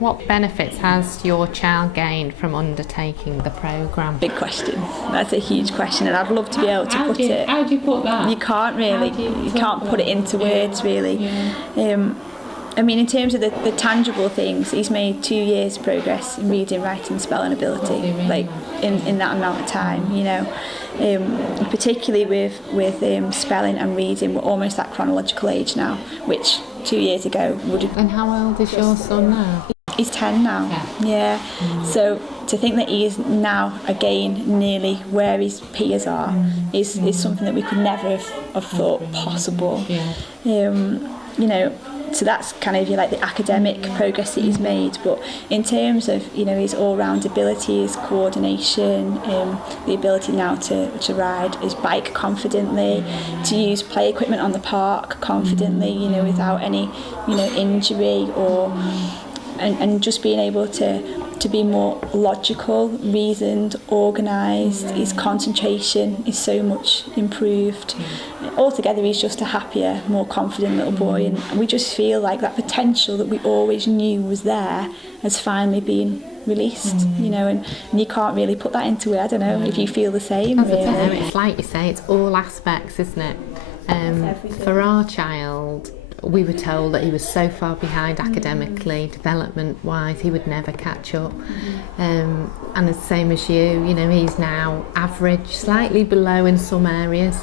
What benefits has your child gained from undertaking the programme? Big question. That's a huge question, and I'd love to be able to put it. How do you put that? You can't really. You can't put it into words, really. Yeah. I mean, in terms of the tangible things, he's made 2 years progress in reading, writing, spelling ability, like in that amount of time, you know. Particularly with spelling and reading, we're almost at chronological age now, which 2 years ago would have. And how old is your son now? He's 10 now. Yeah. So to think that he is now again nearly where his peers are is something that we could never have thought possible. You know. So that's kind of, like, the academic progress that he's made, but in terms of, you know, his all-round ability, his coordination, the ability now to ride his bike confidently, to use play equipment on the park confidently, you know, without any, you know, injury or and just being able to be more logical, reasoned, organised. His concentration is so much improved. Altogether, he's just a happier, more confident little boy, and we just feel like that potential that we always knew was there has finally been released, you know, and you can't really put that into it. I don't know if you feel the same. Really. It's like you say, it's all aspects, isn't it? For our child, we were told that he was so far behind academically, development-wise, he would never catch up. And the same as you know, he's now average, slightly below in some areas,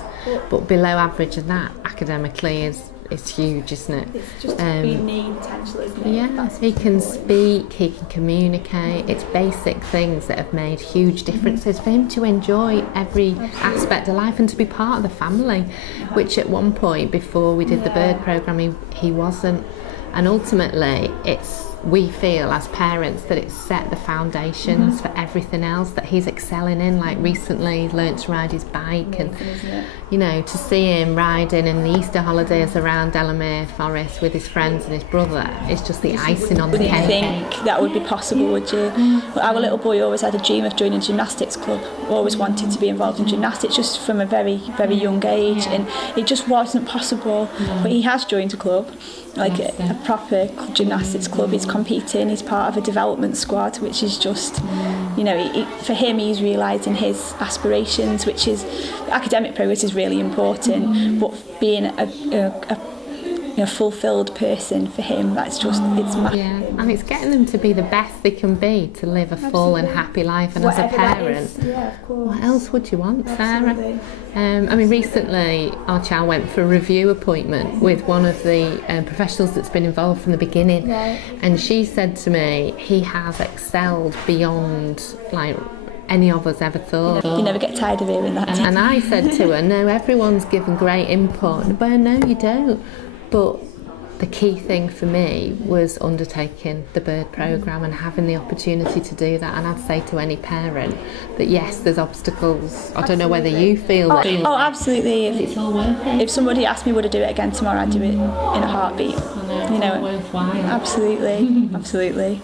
but below average, and that academically is huge, isn't it? It's just being potential, isn't it? Yeah, he can speak, he can communicate. It's basic things that have made huge differences for him to enjoy every aspect of life and to be part of the family, which at one point before we did the bird programme he wasn't. And ultimately we feel as parents that it's set the foundations for everything else that he's excelling in. Like recently he's learnt to ride his bike, and you know, to see him riding in the Easter holidays around Delamere Forest with his friends and his brother is just the icing on the cake. Wouldn't you think that would be possible, would you? Our little boy always had a dream of joining a gymnastics club, always wanted to be involved in gymnastics just from a very, very young age, and it just wasn't possible. But he has joined a club, like a proper gymnastics club. He's competing, he's part of a development squad, which is just, you know, for him, he's realising his aspirations, which is, academic progress is really important, but being a fulfilled person for him, that's just, it's massive. Yeah, and it's getting them to be the best they can be, to live a full and happy life. And whatever as a parent, what else would you want, Sarah? I mean, recently our child went for a review appointment with one of the professionals that's been involved from the beginning, and she said to me, he has excelled beyond, like, any of us ever thought. You never get tired of hearing that. And I said to her, no, everyone's given great input. But no, you don't. But the key thing for me was undertaking the bird programme and having the opportunity to do that. And I'd say to any parent that yes, there's obstacles. I don't know whether you feel that. Oh, absolutely. It's all worth it. If somebody asked me would I do it again tomorrow, I'd do it in a heartbeat. I know, You know, it's all worthwhile. absolutely, absolutely.